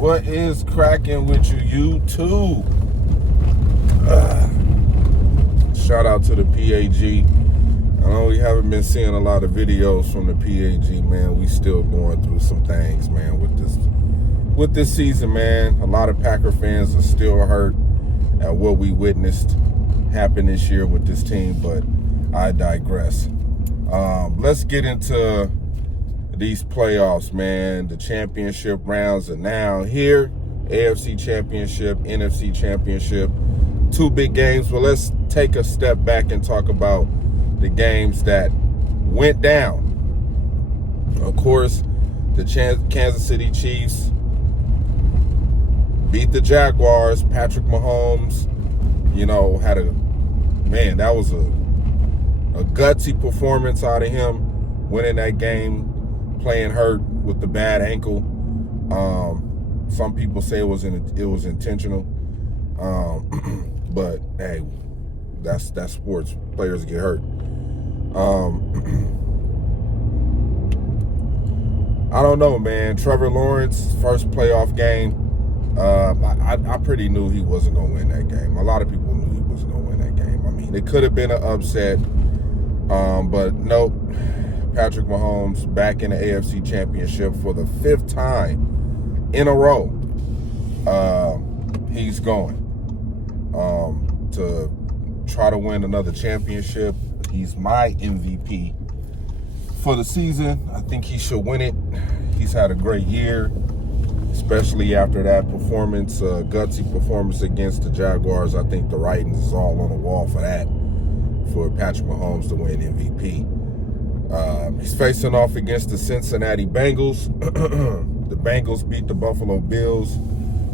What is cracking with you, YouTube? Shout out to the PAG. I know we haven't been seeing a lot of videos from the PAG, man. We still going through some things, man, with this season, man. A lot of Packer fans are still hurt at what we witnessed happen this year with this team, but I digress. Let's get into these playoffs, man. The championship rounds are now here. AFC Championship, NFC Championship. Two big games. But let's take a step back and talk about the games that went down. Of course, the Kansas City Chiefs beat the Jaguars. Patrick Mahomes, had that was a gutsy performance out of him, winning that game, playing hurt with the bad ankle. Some people say it was intentional, but hey, that's sports. Players get hurt. I don't know, man. Trevor Lawrence, first playoff game. I pretty knew he wasn't going to win that game. A lot of people knew he wasn't going to win that game. I mean, it could have been an upset, but nope. Patrick Mahomes back in the AFC Championship for the 5th time in a row. He's going to try to win another championship. He's my MVP for the season. I think he should win it. He's had a great year, especially after that performance, gutsy performance against the Jaguars. I think the writing is all on the wall for that, for Patrick Mahomes to win MVP. He's facing off against the Cincinnati Bengals. The Bengals beat the Buffalo Bills.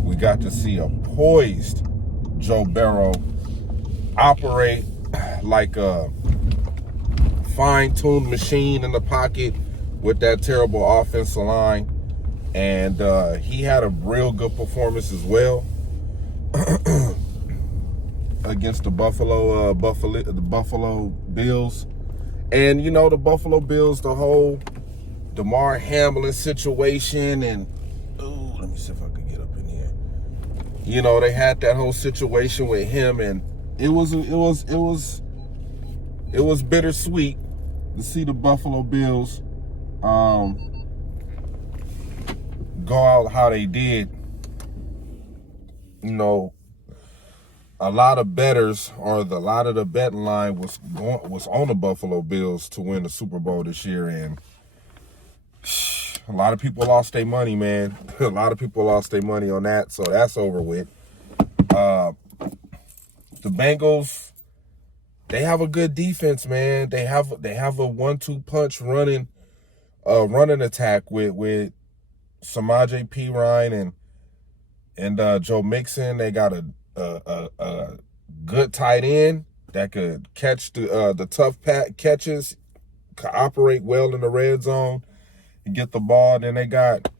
We got to see a poised Joe Burrow operate like a fine-tuned machine in the pocket with that terrible offensive line. And he had a real good performance as well against the Buffalo Bills. And, the Buffalo Bills, the whole Damar Hamlin situation, and, let me see if I can get up in here. They had that whole situation with him, and it was bittersweet to see the Buffalo Bills go out how they did. A lot of bettors, or a lot of the betting line was on the Buffalo Bills to win the Super Bowl this year, and a lot of people lost their money, man. A lot of people lost their money on that, so that's over with. The Bengals, they have a good defense, man. They have a 1-2 punch running attack with Samaje Perine and Joe Mixon. They got a good tight end that could catch the tough catches, could operate well in the red zone and get the ball. Then they got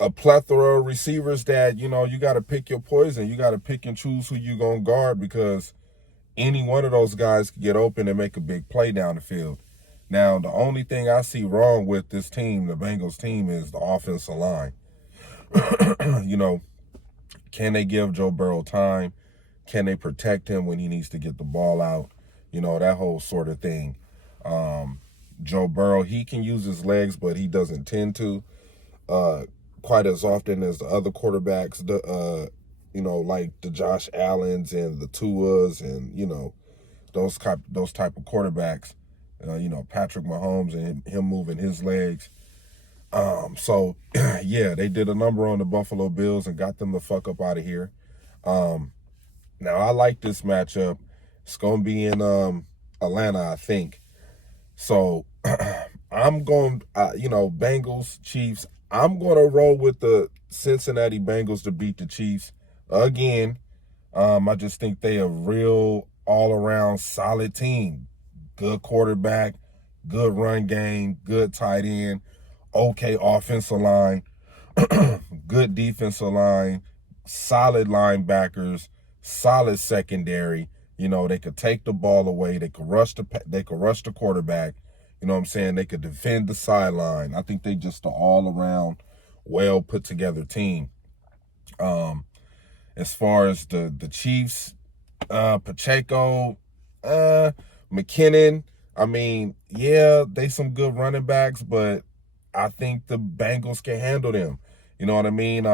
a plethora of receivers that, you got to pick your poison. You got to pick and choose who you're going to guard, because any one of those guys could get open and make a big play down the field. Now, the only thing I see wrong with this team, the Bengals team, is the offensive line. Can they give Joe Burrow time? Can they protect him when he needs to get the ball out? That whole sort of thing. Joe Burrow, he can use his legs, but he doesn't tend to quite as often as the other quarterbacks, like the Josh Allens and the Tuas and, those type of quarterbacks. Patrick Mahomes and him moving his legs. So, yeah, they did a number on the Buffalo Bills and got them the fuck up out of here. Now, I like this matchup. It's going to be in Atlanta, I think. So, I'm going, Bengals, Chiefs. I'm going to roll with the Cincinnati Bengals to beat the Chiefs again. I just think they a real all-around solid team. Good quarterback, good run game, good tight end, okay offensive line, good defensive line, solid linebackers, solid secondary. They could take the ball away. They could rush the quarterback. You know what I'm saying? They could defend the sideline. I think they just an all-around, well put together team. As far as the Chiefs, Pacheco, McKinnon, I mean, yeah, they some good running backs, but I think the Bengals can handle them. You know what I mean?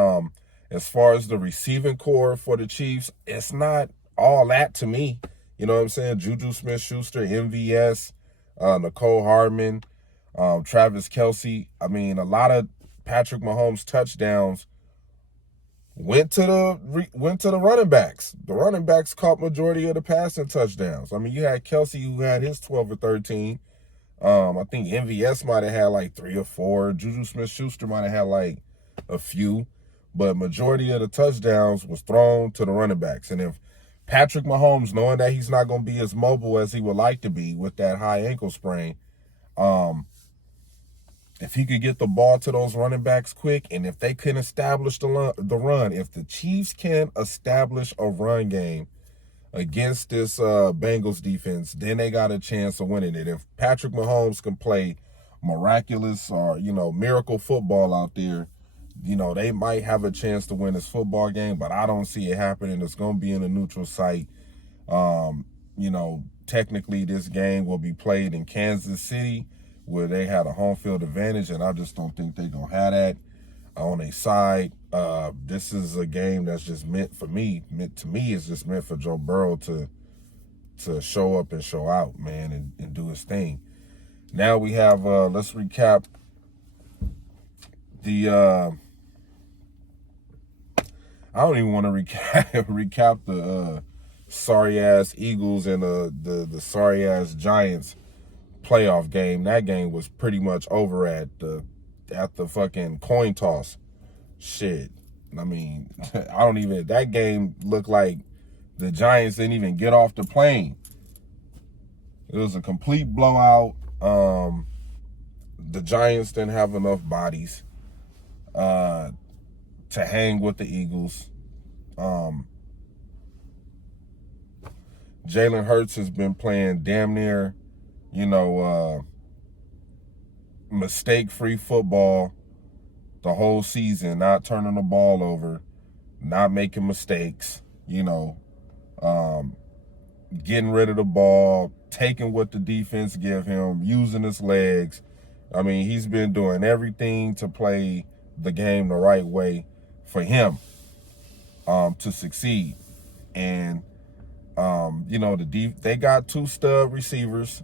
As far as the receiving core for the Chiefs, it's not all that to me. You know what I'm saying? Juju Smith-Schuster, MVS, Nicole Hardman, Travis Kelce. I mean, a lot of Patrick Mahomes touchdowns went to the running backs. The running backs caught majority of the passing touchdowns. I mean, you had Kelce who had his 12 or 13. I think MVS might have had like 3 or 4. Juju Smith-Schuster might have had like a few, but majority of the touchdowns was thrown to the running backs. And if Patrick Mahomes, knowing that he's not going to be as mobile as he would like to be with that high ankle sprain, if he could get the ball to those running backs quick, and if they can establish the run, if the Chiefs can establish a run game against this Bengals defense, then they got a chance of winning it. If Patrick Mahomes can play miraculous or, miracle football out there, they might have a chance to win this football game, but I don't see it happening. It's going to be in a neutral site. Technically this game will be played in Kansas City, where they had a home field advantage, and I just don't think they're going to have that on a side. This is a game that's just meant for me. To me, it's just meant for Joe Burrow to show up and show out, man, and do his thing. Now we have, let's recap the, I don't even want to recap the sorry-ass Eagles and the sorry-ass Giants playoff game. That game was pretty much over at the fucking coin toss. Shit. I mean, that game looked like the Giants didn't even get off the plane. It was a complete blowout. The Giants didn't have enough bodies to hang with the Eagles. Jalen Hurts has been playing damn near mistake-free football the whole season, not turning the ball over, not making mistakes, getting rid of the ball, taking what the defense give him, using his legs. I mean, he's been doing everything to play the game the right way for him to succeed. And, they got 2 stud receivers,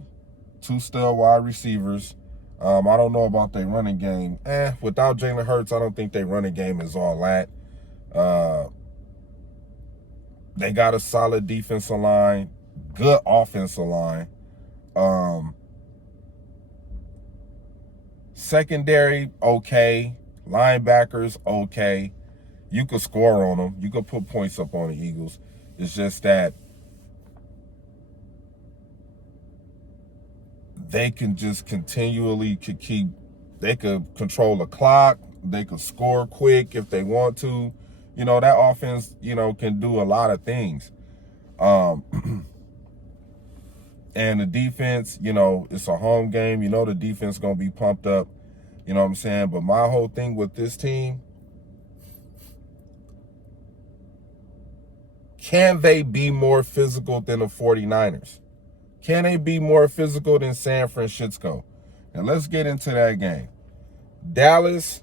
2 stud wide receivers. I don't know about their running game. Without Jalen Hurts, I don't think their running game is all that. They got a solid defensive line, good offensive line. Secondary, okay. Linebackers, okay. You could score on them. You could put points up on the Eagles. It's just that they can just continually they could control the clock. They could score quick if they want to. That offense, can do a lot of things. And the defense, it's a home game. The defense going to be pumped up. You know what I'm saying? But my whole thing with this team, can they be more physical than the 49ers? Can they be more physical than San Francisco? And let's get into that game. Dallas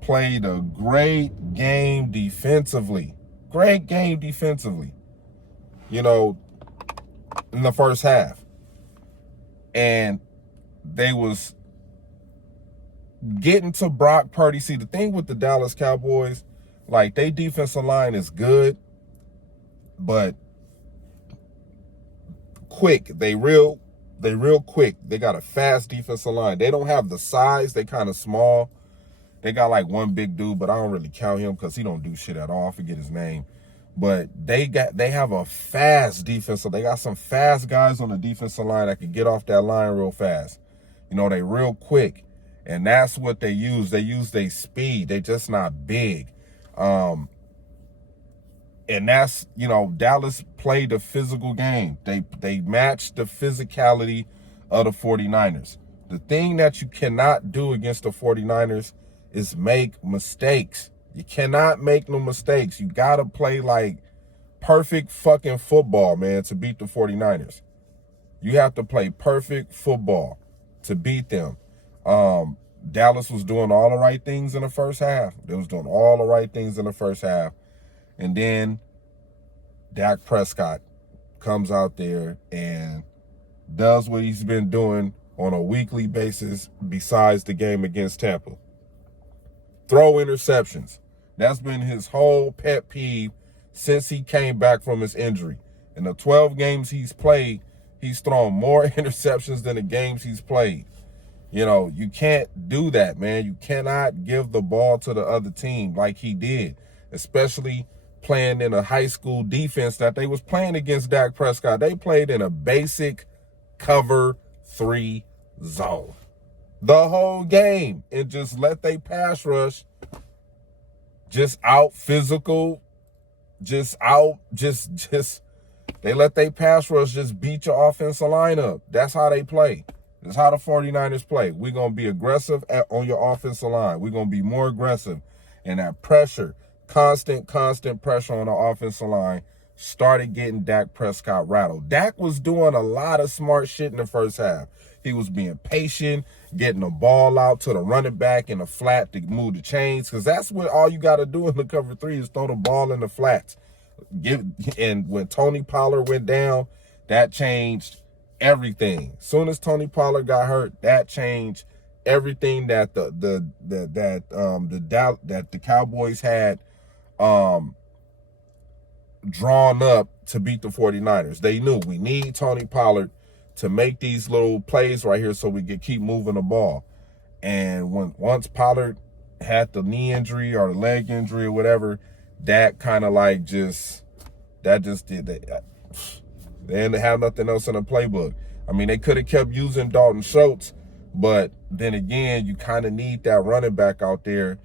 played a great game defensively. Great game defensively. In the first half. And they was getting to Brock Purdy. See, the thing with the Dallas Cowboys, like, their defensive line is good, but quick. They real quick. They got a fast defensive line. They don't have the size. They kind of small. They got like one big dude, but I don't really count him because he don't do shit at all. I forget his name. But they have a fast defense. So they got some fast guys on the defensive line that can get off that line real fast. They real quick. And that's what they use. They use their speed. They just not big. And that's, Dallas played a physical game. They matched the physicality of the 49ers. The thing that you cannot do against the 49ers is make mistakes. You cannot make no mistakes. You got to play like perfect fucking football, man, to beat the 49ers. You have to play perfect football to beat them. Dallas was doing all the right things in the first half. They was doing all the right things in the first half. And then Dak Prescott comes out there and does what he's been doing on a weekly basis besides the game against Tampa. Throw interceptions. That's been his whole pet peeve since he came back from his injury. In the 12 games he's played, he's thrown more interceptions than the games he's played. You know, you can't do that, man. You cannot give the ball to the other team like he did, especially playing in a high school defense that they was playing against Dak Prescott. They played in a basic cover 3 zone the whole game and just let they pass rush just out physical, they let they pass rush just beat your offensive line up. That's how they play. That's how the 49ers play. We're going to be aggressive on your offensive line. We're going to be more aggressive. And that pressure, constant pressure on the offensive line started getting Dak Prescott rattled. Dak was doing a lot of smart shit in the first half. He was being patient, getting the ball out to the running back in the flat to move the chains, because that's what all you got to do in the cover 3 is throw the ball in the flats. And when Tony Pollard went down, that changed everything. As soon as Tony Pollard got hurt, that changed everything that the Cowboys had drawn up to beat the 49ers. They knew we need Tony Pollard to make these little plays right here so we could keep moving the ball. And once Pollard had the knee injury or the leg injury or whatever, that kind of like did that. They didn't have nothing else in the playbook. I mean, they could have kept using Dalton Schultz, but then again, you kind of need that running back out there,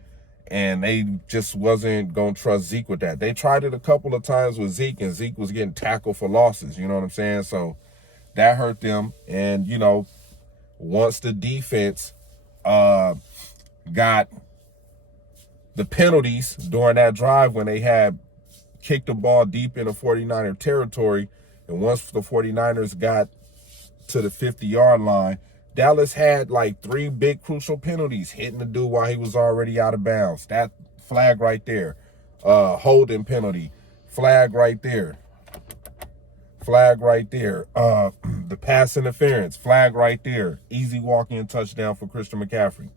and they just wasn't going to trust Zeke with that. They tried it a couple of times with Zeke, and Zeke was getting tackled for losses, you know what I'm saying? So that hurt them, and, you know, once the defense got the penalties during that drive when they had kicked the ball deep into 49er territory, and once the 49ers got to the 50-yard line, Dallas had like 3 big crucial penalties, hitting the dude while he was already out of bounds. That flag right there. Holding penalty. Flag right there. Flag right there. The pass interference. Flag right there. Easy walk-in touchdown for Christian McCaffrey.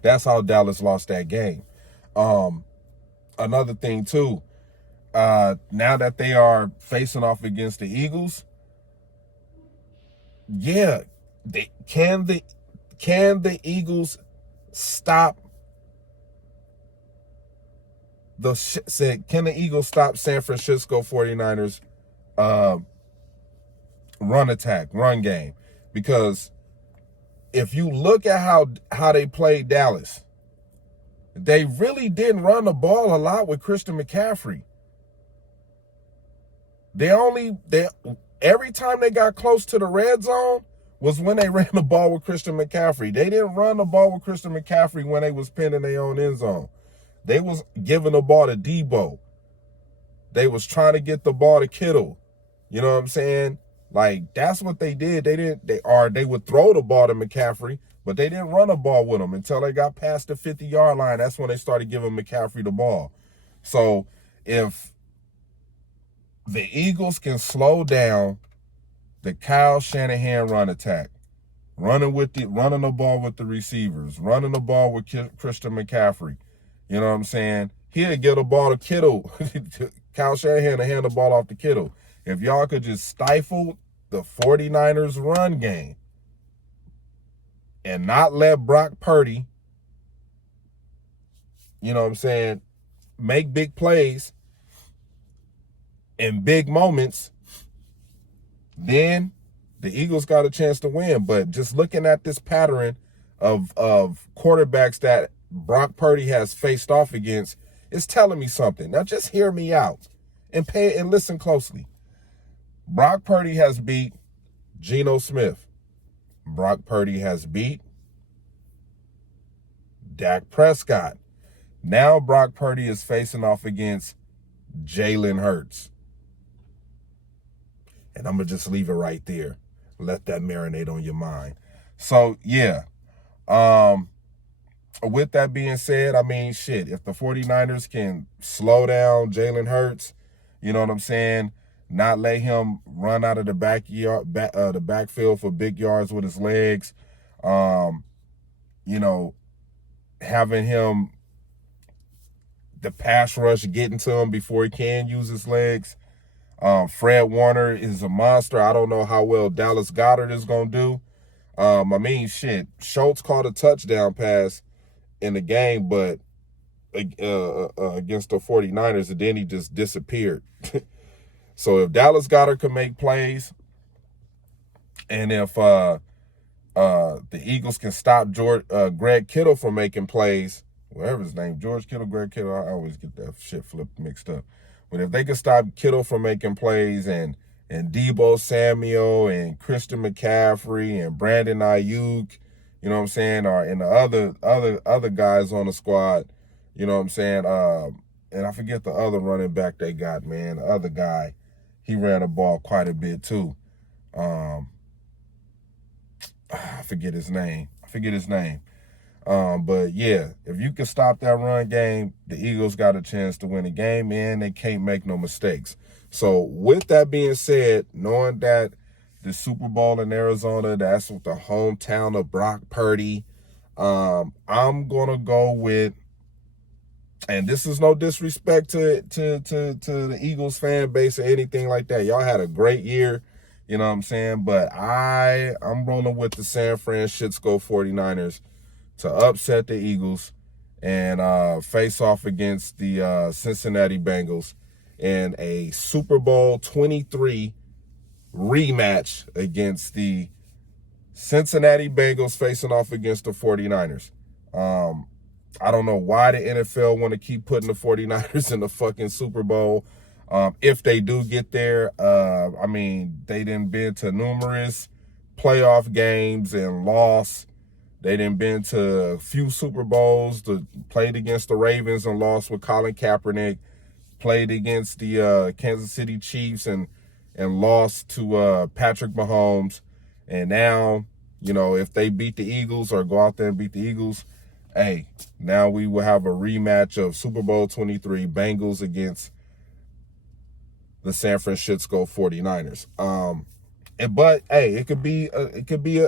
That's how Dallas lost that game. Another thing, too, now that they are facing off against the Eagles, yeah, can the Eagles stop can the Eagles stop San Francisco 49ers run game? Because if you look at how they played Dallas, they really didn't run the ball a lot with Christian McCaffrey. Every time they got close to the red zone was when they ran the ball with Christian McCaffrey. They didn't run the ball with Christian McCaffrey when they was pinned in their own end zone. They was giving the ball to Debo. They was trying to get the ball to Kittle. You know what I'm saying? Like, that's what they did. They would throw the ball to McCaffrey, but they didn't run the ball with him until they got past the 50-yard line. That's when they started giving McCaffrey the ball. So if the Eagles can slow down the Kyle Shanahan run attack, running the ball with the receivers, running the ball with Christian McCaffrey, you know what I'm saying? He'll get the ball to Kittle. Kyle Shanahan to hand the ball off to Kittle. If y'all could just stifle the 49ers run game and not let Brock Purdy, you know what I'm saying, make big plays in big moments, then the Eagles got a chance to win. But just looking at this pattern of quarterbacks that Brock Purdy has faced off against, it's telling me something. Now just hear me out and listen closely. Brock Purdy has beat Geno Smith. Brock Purdy has beat Dak Prescott. Now Brock Purdy is facing off against Jalen Hurts. And I'm going to just leave it right there. Let that marinate on your mind. So, yeah. With that being said, I mean, shit, if the 49ers can slow down Jalen Hurts, you know what I'm saying, not let him run out of the backfield for big yards with his legs, you know, having him, the pass rush getting to him before he can use his legs. Fred Warner is a monster. I don't know how well Dallas Goedert is going to do. I mean, shit, Schultz caught a touchdown pass in the game, but against the 49ers, and then he just disappeared. So if Dallas Goedert can make plays, and if the Eagles can stop Greg Kittle from making plays, whatever his name, George Kittle, Greg Kittle, I always get that shit flipped mixed up. But if they can stop Kittle from making plays, and Deebo Samuel and Christian McCaffrey and Brandon Ayuk, you know what I'm saying, and the other guys on the squad, you know what I'm saying, and I forget the other running back they got, man. The other guy, he ran the ball quite a bit too. I forget his name. But yeah, if you can stop that run game, the Eagles got a chance to win the game, and they can't make no mistakes. So with that being said, knowing that the Super Bowl in Arizona, that's with the hometown of Brock Purdy, I'm going to go with, and this is no disrespect to the Eagles fan base or anything like that. Y'all had a great year, you know what I'm saying? But I'm rolling with the San Francisco 49ers to upset the Eagles and face off against the Cincinnati Bengals in a Super Bowl 23 rematch against the Cincinnati Bengals facing off against the 49ers. I don't know why the NFL want to keep putting the 49ers in the fucking Super Bowl. If they do get there, I mean, they done been to numerous playoff games and lost. They done been to a few Super Bowls, played against the Ravens and lost with Colin Kaepernick, played against the Kansas City Chiefs and lost to Patrick Mahomes. And now, you know, if they beat the Eagles or go out there and beat the Eagles, hey, now we will have a rematch of Super Bowl 23 Bengals against the San Francisco 49ers. But hey, it could be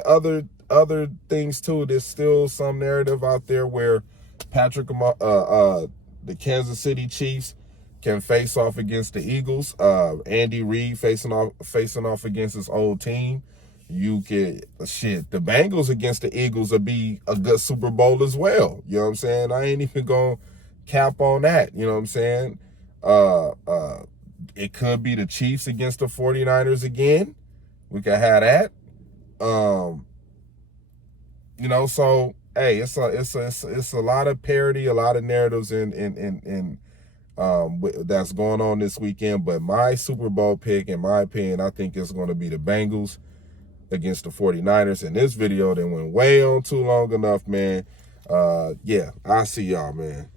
other things too. There's still some narrative out there where the Kansas City Chiefs can face off against the Eagles. Andy Reid facing off against his old team. You could, the Bengals against the Eagles would be a good Super Bowl as well. You know what I'm saying? I ain't even gonna cap on that. You know what I'm saying? It could be the Chiefs against the 49ers again. We could have that. You know, so hey, it's a lot of parody, a lot of narratives in that's going on this weekend. But my Super Bowl pick, in my opinion, I think it's going to be the Bengals against the 49ers. And this video then went way on too long enough, man. Yeah, I'll see y'all, man.